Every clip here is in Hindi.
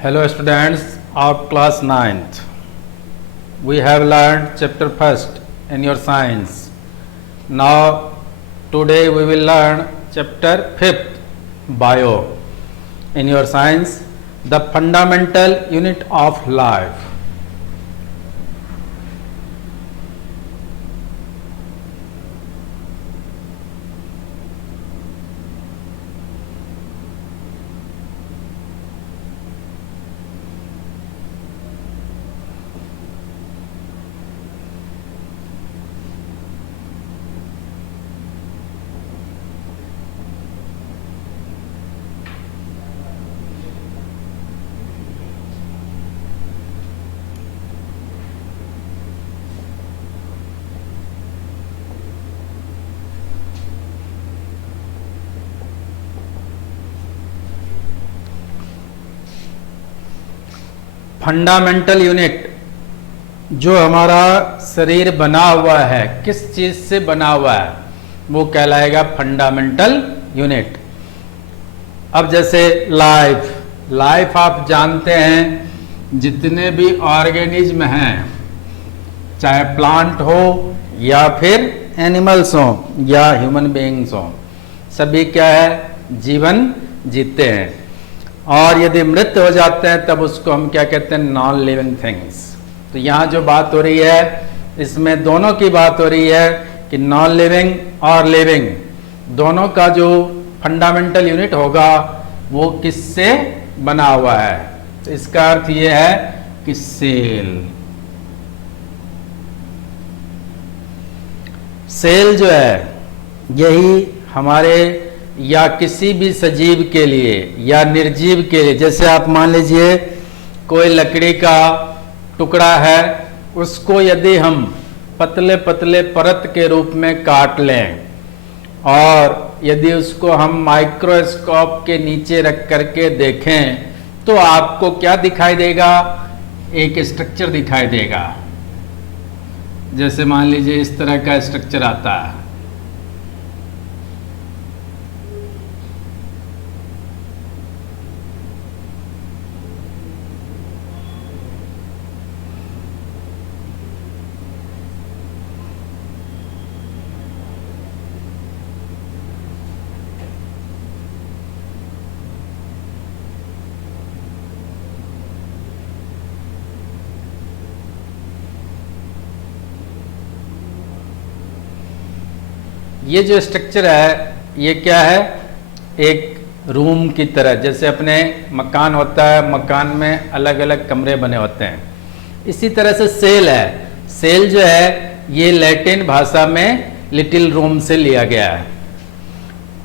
Hello students of class 9th. We have learned chapter 1st in your science. Now today we will learn chapter 5th bio in your science, the fundamental unit of life. Fundamental unit जो हमारा शरीर बना हुआ है, किस चीज से बना हुआ है, वो कहलाएगा फंडामेंटल यूनिट। अब जैसे लाइफ आप जानते हैं, जितने भी ऑर्गेनिज्म हैं, चाहे प्लांट हो या फिर एनिमल्स हो या ह्यूमन बीइंग्स हो, सभी क्या है, जीवन जीते हैं। और यदि मृत हो जाते हैं तब उसको हम क्या कहते हैं, नॉन लिविंग थिंग्स। तो यहाँ जो बात हो रही है, इसमें दोनों की बात हो रही है कि नॉन लिविंग और लिविंग दोनों का जो फंडामेंटल यूनिट होगा वो किससे बना हुआ है। तो इसका अर्थ ये है कि सेल जो है, यही हमारे या किसी भी सजीव के लिए या निर्जीव के लिए, जैसे आप मान लीजिए कोई लकड़ी का टुकड़ा है, उसको यदि हम पतले पतले परत के रूप में काट लें और यदि उसको हम माइक्रोस्कोप के नीचे रख करके देखें तो आपको क्या दिखाई देगा, एक स्ट्रक्चर दिखाई देगा। जैसे मान लीजिए इस तरह का स्ट्रक्चर आता है। ये जो स्ट्रक्चर है, ये क्या है, एक रूम की तरह, जैसे अपने मकान होता है, मकान में अलग अलग कमरे बने होते हैं, इसी तरह से सेल है। सेल जो है ये लैटिन भाषा में लिटिल रूम से लिया गया है।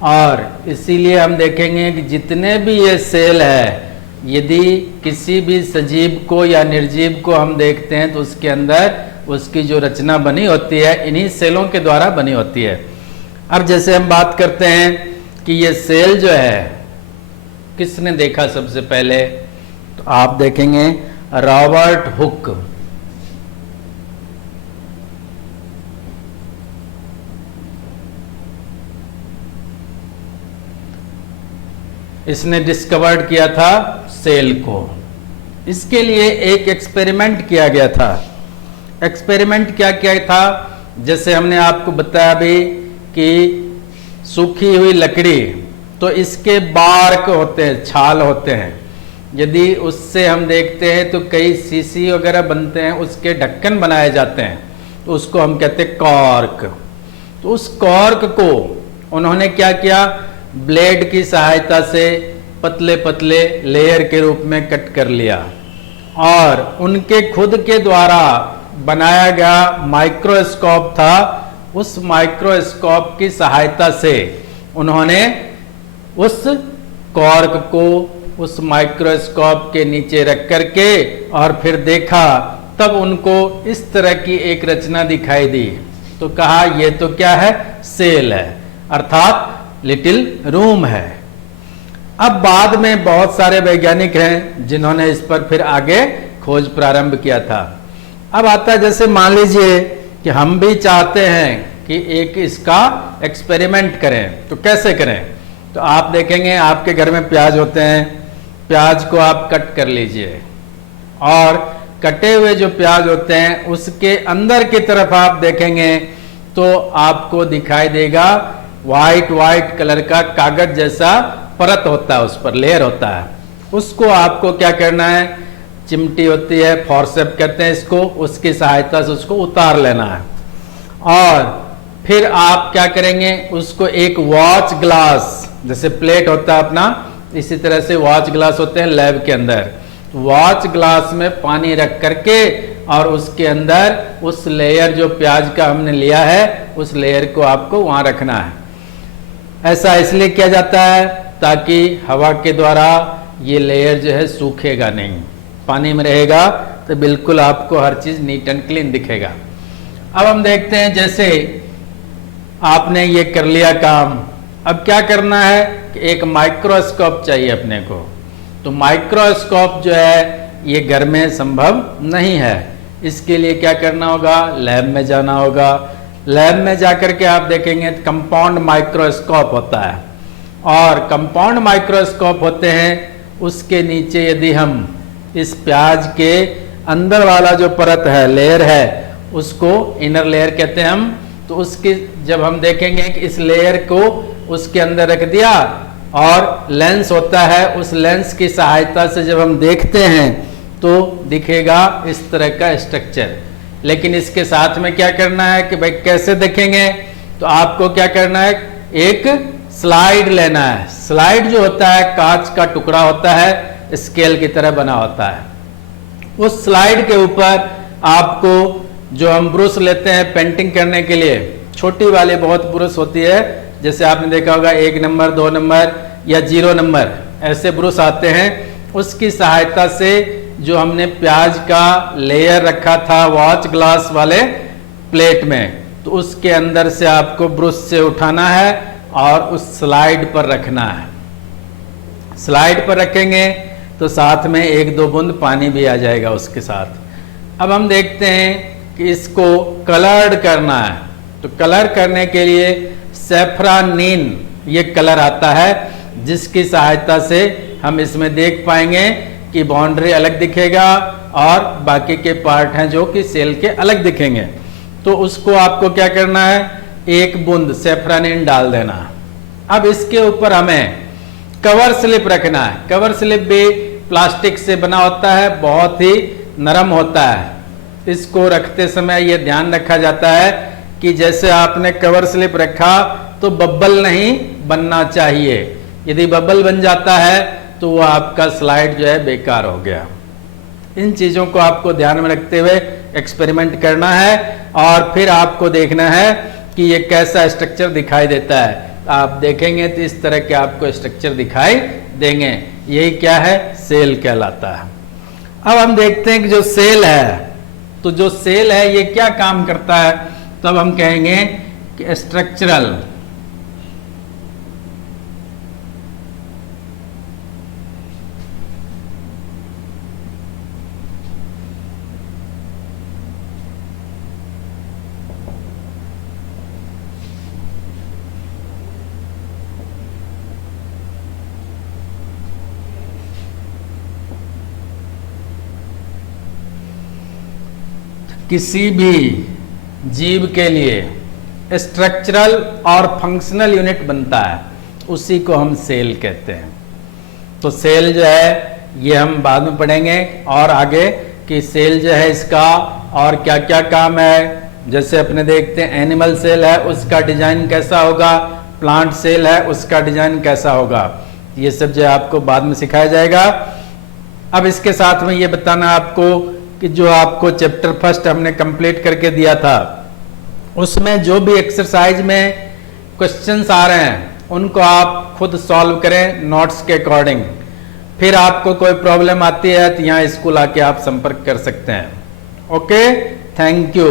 और इसीलिए हम देखेंगे कि जितने भी ये सेल है, यदि किसी भी सजीव को या निर्जीव को हम देखते हैं तो उसके अंदर उसकी जो रचना बनी होती है इन्हीं सेलों के द्वारा बनी होती है। अब जैसे हम बात करते हैं कि ये सेल जो है किसने देखा सबसे पहले, तो आप देखेंगे रॉबर्ट हुक। इसने डिस्कवर्ड किया था सेल को। इसके लिए एक एक्सपेरिमेंट किया गया था। एक्सपेरिमेंट क्या किया था, जैसे हमने आपको बताया भी कि सूखी हुई लकड़ी, तो इसके बार्क होते हैं, छाल होते हैं, यदि उससे हम देखते हैं तो कई शीशी वगैरह बनते हैं, उसके ढक्कन बनाए जाते हैं, तो उसको हम कहते हैं कॉर्क। तो उस कॉर्क को उन्होंने क्या किया, ब्लेड की सहायता से पतले पतले लेयर के रूप में कट कर लिया और उनके खुद के द्वारा बनाया गया माइक्रोस्कोप था, उस माइक्रोस्कोप की सहायता से उन्होंने उस कॉर्क को उस माइक्रोस्कोप के नीचे रख करके और फिर देखा, तब उनको इस तरह की एक रचना दिखाई दी। तो कहा ये तो क्या है, सेल है, अर्थात लिटिल रूम है। अब बाद में बहुत सारे वैज्ञानिक हैं जिन्होंने इस पर फिर आगे खोज प्रारंभ किया था। अब आता है, जैसे मान लीजिए कि हम भी चाहते हैं कि एक इसका एक्सपेरिमेंट करें, तो कैसे करें। तो आप देखेंगे आपके घर में प्याज होते हैं, प्याज को आप कट कर लीजिए और कटे हुए जो प्याज होते हैं उसके अंदर की तरफ आप देखेंगे तो आपको दिखाई देगा वाइट कलर का कागज जैसा परत होता है, उस पर लेयर होता है। उसको आपको क्या करना है, चिमटी होती है, फॉरसेप कहते हैं इसको, उसकी सहायता से उसको उतार लेना है। और फिर आप क्या करेंगे, उसको एक वॉच ग्लास, जैसे प्लेट होता है अपना, इसी तरह से वॉच ग्लास होते हैं लैब के अंदर, वॉच ग्लास में पानी रख करके और उसके अंदर उस लेयर जो प्याज का हमने लिया है उस लेयर को आपको वहां रखना है। ऐसा इसलिए किया जाता है ताकि हवा के द्वारा ये लेयर जो है सूखेगा नहीं, पानी में रहेगा तो बिल्कुल आपको हर चीज नीट एंड क्लीन दिखेगा। अब हम देखते हैं, जैसे आपने ये कर लिया काम, अब क्या करना है कि एक माइक्रोस्कोप चाहिए अपने को। तो माइक्रोस्कोप जो है ये घर में संभव नहीं है, इसके लिए क्या करना होगा, लैब में जाना होगा। लैब में जाकर के आप देखेंगे कंपाउंड माइक्रोस्कोप होता है, और कंपाउंड माइक्रोस्कोप होते हैं, उसके नीचे यदि हम इस प्याज के अंदर वाला जो परत है, लेयर है, उसको इनर लेयर कहते हैं हम, तो उसकी जब हम देखेंगे कि इस लेयर को उसके अंदर रख दिया और लेंस होता है, उस लेंस की सहायता से जब हम देखते हैं तो दिखेगा इस तरह का स्ट्रक्चर। लेकिन इसके साथ में क्या करना है कि भाई कैसे देखेंगे, तो आपको क्या करना है, एक स्लाइड लेना है। स्लाइड जो होता है कांच का टुकड़ा होता है, स्केल की तरह बना होता है। उस स्लाइड के ऊपर आपको जो हम ब्रश लेते हैं पेंटिंग करने के लिए, छोटी वाली बहुत ब्रश होती है, जैसे आपने देखा होगा 1 नंबर 2 नंबर या 0 नंबर ऐसे ब्रश आते हैं, उसकी सहायता से जो हमने प्याज का लेयर रखा था वॉच ग्लास वाले प्लेट में, तो उसके अंदर से आपको ब्रश से उठाना है और उस स्लाइड पर रखना है। स्लाइड पर रखेंगे तो साथ में 1-2 बूंद पानी भी आ जाएगा उसके साथ। अब हम देखते हैं कि इसको कलर्ड करना है, तो कलर करने के लिए सैफ्रानीन ये कलर आता है, जिसकी सहायता से हम इसमें देख पाएंगे कि बाउंड्री अलग दिखेगा और बाकी के पार्ट हैं जो कि सेल के अलग दिखेंगे। तो उसको आपको क्या करना है, 1 बूंद सैफ्रानीन डाल देना। अब इसके ऊपर हमें कवर स्लिप रखना है। कवर स्लिप भी प्लास्टिक से बना होता है, बहुत ही नरम होता है। इसको रखते समय यह ध्यान रखा जाता है कि जैसे आपने कवर स्लिप रखा तो बब्बल नहीं बनना चाहिए। यदि बब्बल बन जाता है तो वो आपका स्लाइड जो है बेकार हो गया। इन चीजों को आपको ध्यान में रखते हुए एक्सपेरिमेंट करना है और फिर आपको देखना है कि ये कैसा स्ट्रक्चर दिखाई देता है। आप देखेंगे तो इस तरह के आपको स्ट्रक्चर दिखाई देंगे। यही क्या है, सेल कहलाता है। अब हम देखते हैं कि जो सेल है, तो जो सेल है ये क्या काम करता है, तब हम कहेंगे कि स्ट्रक्चरल। किसी भी जीव के लिए स्ट्रक्चरल और फंक्शनल यूनिट बनता है, उसी को हम सेल कहते हैं। तो सेल जो है ये हम बाद में पढ़ेंगे और आगे कि सेल जो है इसका और क्या क्या काम है। जैसे अपने देखते हैं एनिमल सेल है उसका डिजाइन कैसा होगा, प्लांट सेल है उसका डिजाइन कैसा होगा, ये सब जो है आपको बाद में सिखाया जाएगा। अब इसके साथ में ये बताना आपको कि जो आपको चैप्टर फर्स्ट हमने कंप्लीट करके दिया था, उसमें जो भी एक्सरसाइज में क्वेश्चंस आ रहे हैं उनको आप खुद सॉल्व करें नोट्स के अकॉर्डिंग। फिर आपको कोई प्रॉब्लम आती है तो यहाँ स्कूल आके आप संपर्क कर सकते हैं। Okay, thank you.